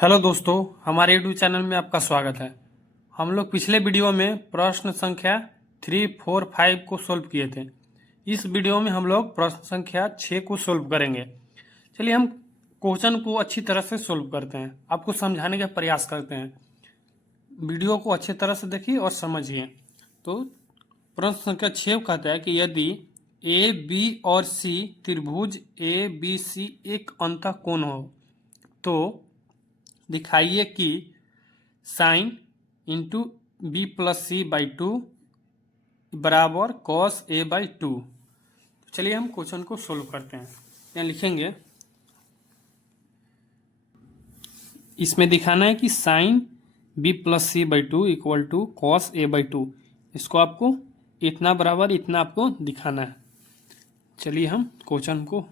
Hello दोस्तों, हमारे YouTube channel में आपका स्वागत है। हम लोग पिछले वीडियो में प्रश्न संख्या 3, 4, 5 को सोल्व किए थे। इस वीडियो में हम लोग प्रश्न संख्या 6 को सोल्व करेंगे। चलिए हम क्वेश्चन को अच्छी तरह से सोल्व करते हैं, आपको समझाने का प्रयास करते हैं। वीडियो को अच्छी तरह से देखिए और समझिए। तो प्रश्न संख्या 6 कहता है कि यदि ए, बी और सी त्रिभुज ए बी सी एक अंतःकोण हो तो दिखाइए कि sine into B plus C by 2 बराबर कॉस ए बाई 2। चलिए हम क्वेश्चन को सोल्व करते हैं। यहाँ लिखेंगे, इसमें दिखाना है कि sine B plus C by 2 equal to cos A by 2। इसको आपको इतना बराबर इतना आपको दिखाना है। चलिए हम क्वेश्चन को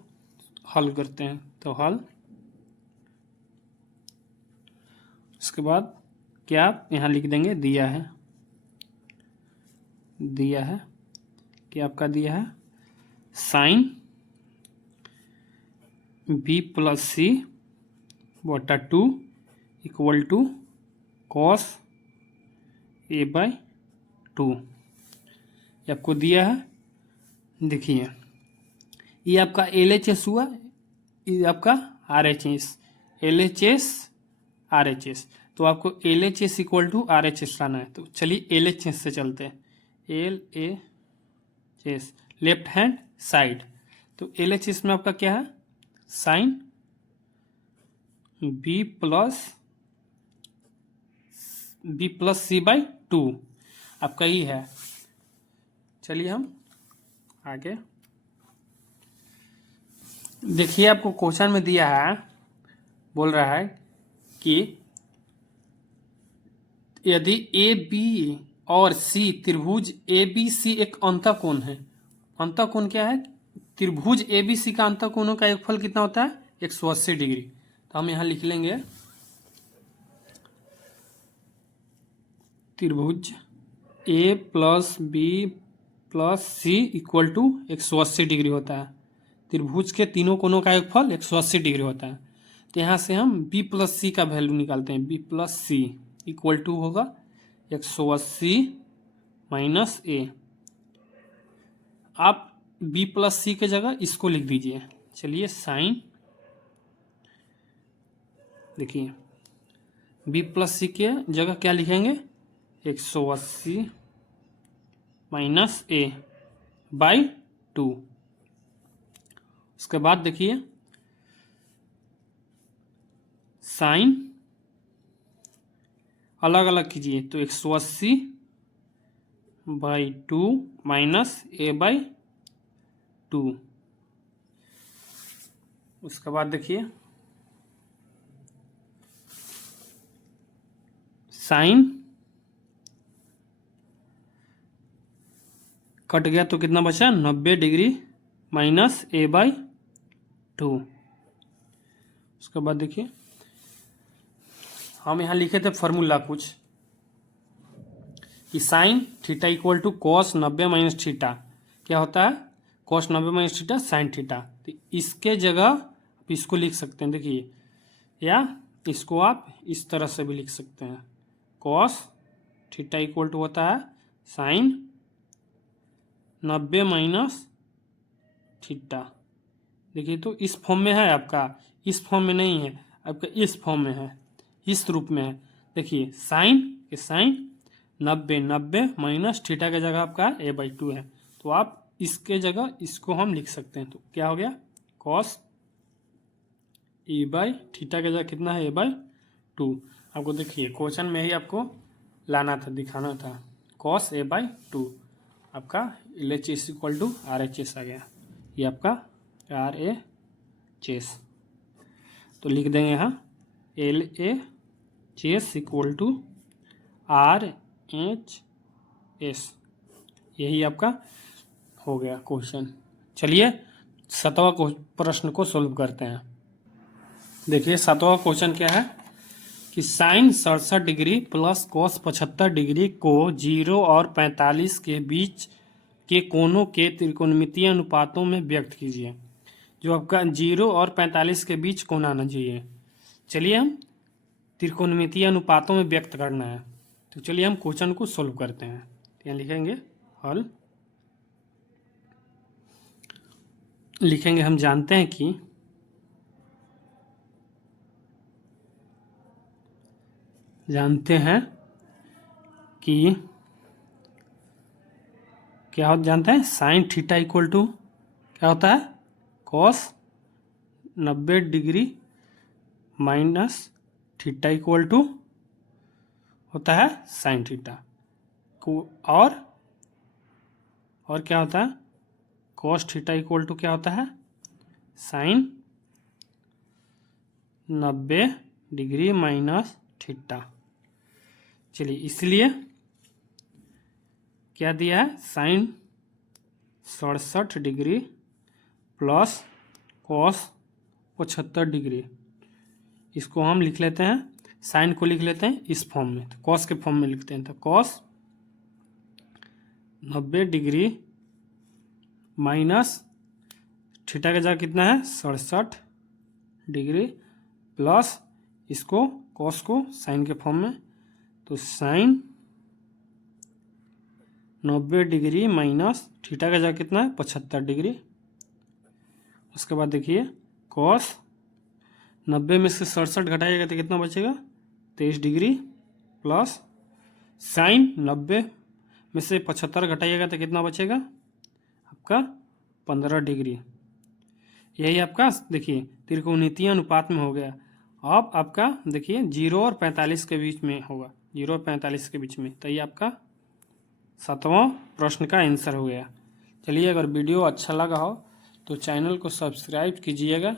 हल करते हैं। तो हल, उसके बाद क्या आप यहाँ लिख देंगे, दिया है कि आपका दिया है साइन बी प्लस सी बटा 2 equal to cos A by 2। ये आपको दिया है। देखिए, ये आपका LHS हुआ, ये आपका RHS, LHS RHS। तो आपको LHS इक्वल टू RHS लाना है। तो चलिए LHS से चलते हैं। LHS left hand side. तो LHS में आपका क्या है, sine B plus C by 2 आपका ही है। चलिए हम आगे देखिए, आपको क्वेश्चन में दिया है, बोल रहा है कि यदि ए बी और सी त्रिभुज ए बी सी एक अंतःकोण है। अंतःकोण क्या है, त्रिभुज ए बी सी का अंतःकोणों का योगफल कितना होता है, 180 डिग्री। तो हम यहां लिख लेंगे त्रिभुज A plus B plus C equal to 180 degree होता है। त्रिभुज के तीनों कोणों का योगफल 180 डिग्री होता है। तो यहाँ से हम बी प्लस सी का वैल्यू निकालते हैं। B plus C equal to होगा 180 माइनस ए। आप बी प्लस सी के जगह इसको लिख दीजिए। चलिए साइन, देखिए बी प्लस सी के जगह क्या लिखेंगे, 180 माइनस ए बाई 2। उसके बाद देखिए साइन अलग अलग कीजिए। तो 180 बाई 2 माइनस ए बाई 2। उसके बाद देखिए साइन कट गया तो कितना बचा, 90 डिग्री माइनस ए बाई 2। उसके बाद देखिए हम यहाँ लिखे थे फॉर्मूला कुछ कि sine theta equal to cos 90 minus theta. क्या होता है, cos 90 minus theta sine theta. तो इसके जगह आप इसको लिख सकते हैं, देखिए, या इसको आप इस तरह से भी लिख सकते हैं। कॉस थीटा इक्वल टू होता है साइन 90 माइनस थीटा। देखिए, तो इस फॉर्म में है आपका, इस फॉर्म में नहीं है आपका, इस फॉर्म में है, इस रूप में है। देखिए साइन 90 माइनस थीटा के जगह आपका ए बाई 2 है। तो आप इसके जगह इसको हम लिख सकते हैं। तो क्या हो गया, कॉस ए बाई थीटा के जगह कितना है, ए बाई 2। आपको देखिए क्वेश्चन में ही आपको लाना था, दिखाना था, कॉस ए बाई 2। आपका LHS इक्वल टू RHS आ गया। ये आपका RHS। तो लिख देंगे यहाँ LHS इक्वल टू RHS। यही आपका हो गया क्वेश्चन। चलिए 7वां प्रश्न को सोल्व करते हैं। देखिए 7वां क्वेश्चन क्या है कि sine 67 degree plus cos 75 degree को 0 और 45 के बीच के कोणों के त्रिकोणमितीय अनुपातों में व्यक्त कीजिए। जो आपका 0 और 45 के बीच कोण आना चाहिए। चलिए हम त्रिकोणमितीय अनुपातों में व्यक्त करना है। तो चलिए हम क्वेश्चन को सोल्व करते हैं। यहाँ लिखेंगे हल, लिखेंगे हम जानते हैं कि क्या होता जानते हैं साइन थीटा इक्वल टू क्या होता है cos 90 degree minus theta equal to होता है साइन थीटा को, और क्या होता है कॉस थीटा इक्वल टू क्या होता है साइन 90 डिग्री माइनस थीटा। चलिए इसलिए क्या दिया है sine 67 degree plus cos 75 degree. इसको हम लिख लेते हैं, साइन को लिख लेते हैं इस फॉर्म में, तो कॉस के फॉर्म में लिखते हैं। तो कॉस 90 डिग्री माइनस थीटा का जगह कितना है 67 डिग्री प्लस इसको कॉस को साइन के फॉर्म में, तो साइन 90 डिग्री माइनस थीटा का जगह कितना है 75 डिग्री। उसके बाद देखिए कॉस 90 में से 67 घटाइएगा तो कितना बचेगा 23 डिग्री प्लस साइन 90 में से 75 घटाइएगा तो कितना बचेगा आपका 15 डिग्री। यही आपका देखिए त्रिकोणमितीय अनुपात में हो गया। अब आपका देखिए 0 और 45 के बीच में होगा, 0 और 45 के बीच में, तो ये आपका 7वां प्रश्न का आंसर हो गया। चलिए अगर वीडियो अच्छा लगा हो तो चैनल को सब्सक्राइब कीजिएगा।